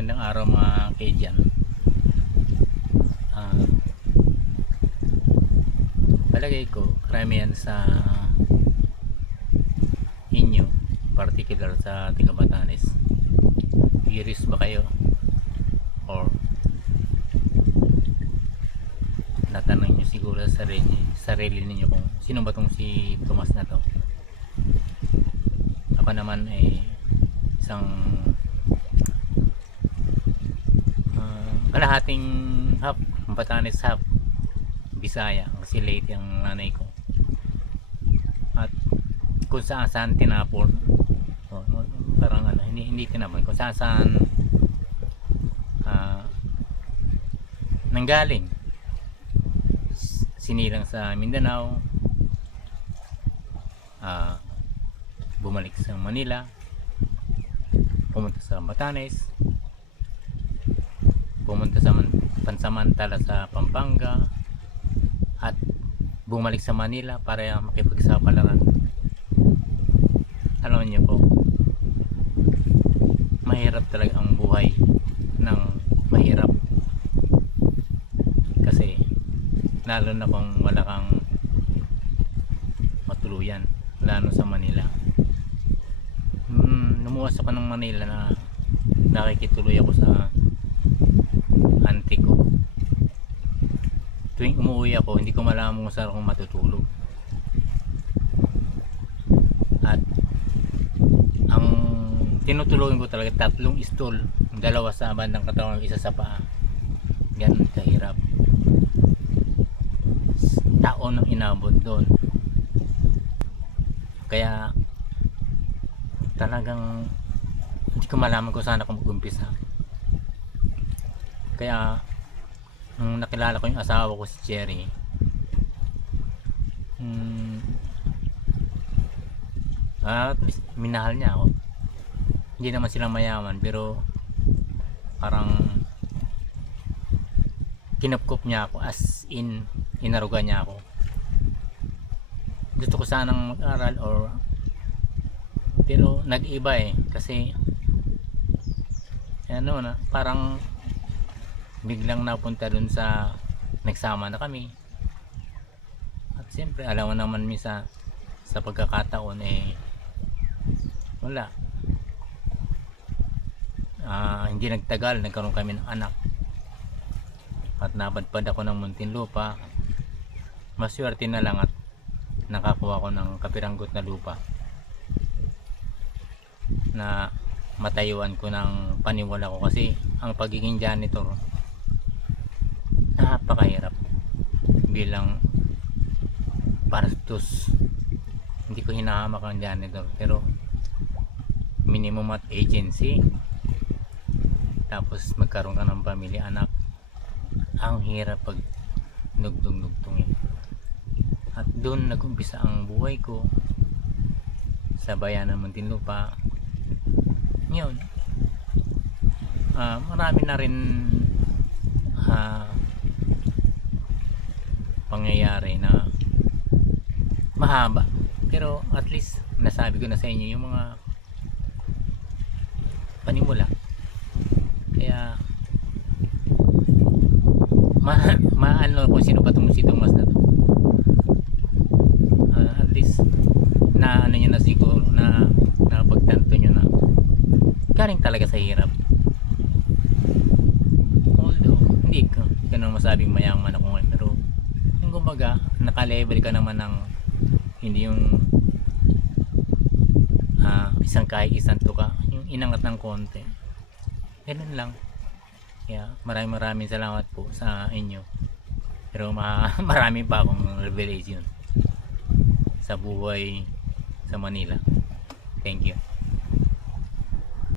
Magandang araw mga kaibigan. Ah, Palagay ko karamihan sa inyo, particular sa taga Batanes, curious ba kayo or natanong nyo siguro sa sarili ninyo kung sino ba tong si Tomas na to? Ako naman ay isang kalahating half Batanes, half Bisaya, kasi late ang nanay ko, at kung saan saan tinapon, parang hindi tinapon, kung saan saan nanggaling, sinilang sa Mindanao, bumalik sa Manila, pumunta sa Batanes, pumunta sa pansamantala sa Pampanga, at bumalik sa Manila para makipagsapalaran. Alam niyo po, mahirap talaga ang buhay ng mahirap, kasi lalo na kung wala kang matuluyan, lalo sa Manila. Lumuwas ako ng Manila na nakikituloy ako sa auntie ko. Tuwing umuwi ako, hindi ko malaman kung saan ako matutulog. At ang tinutulogan ko talaga 3 stall, 2 sa bandang katawan, 1 sa paa. Ganun kahirap. Taon ang inabot doon. Kaya talagang hindi ko malaman kung saan ako mag-umpisa. Kaya nung nakilala ko yung asawa ko, si Cherry, at least minahal niya ako. Hindi naman sila mayaman, pero parang kinupkup niya ako, as in inaruga niya ako. Gusto ko sanang mag-aral pero nag-iba kasi parang biglang napunta dun sa nagsama na kami. At siyempre alam mo naman minsan sa pagkakataon wala, hindi nagtagal, nagkaroon kami ng anak at napadpad ako ng Muntinlupa. Maswerte na lang at nakakuha ko ng kapiranggot na lupa na matayuan ko ng paniwala ko, kasi ang pagiging janitor napakahirap bilang parastos. Hindi ko hinahamak ang janitor, pero minimum at agency, tapos magkaroon ka ng pamilya, anak, ang hirap pag nugtong-nugtongin. At doon nag-umpisa ang buhay ko sa bayan ng Muntinlupa. Yun, marami na rin pangyayari na mahaba, pero at least nasabi ko na sa inyo yung mga panimula. Kaya maano kung sino pa itong si Tomas na to. At least na nyo na siguro, na pagtanto nyo na galing talaga sa hirap. Although hindi ko masabing mayaman ako ngayon, pero yung kumbaga naka-level ka naman ng hindi yung isang kahit isang tuka, yung inangat ng konti, ganun lang. Kaya maraming salamat po sa inyo, pero marami pa akong revelation sa buhay sa Manila. Thank you.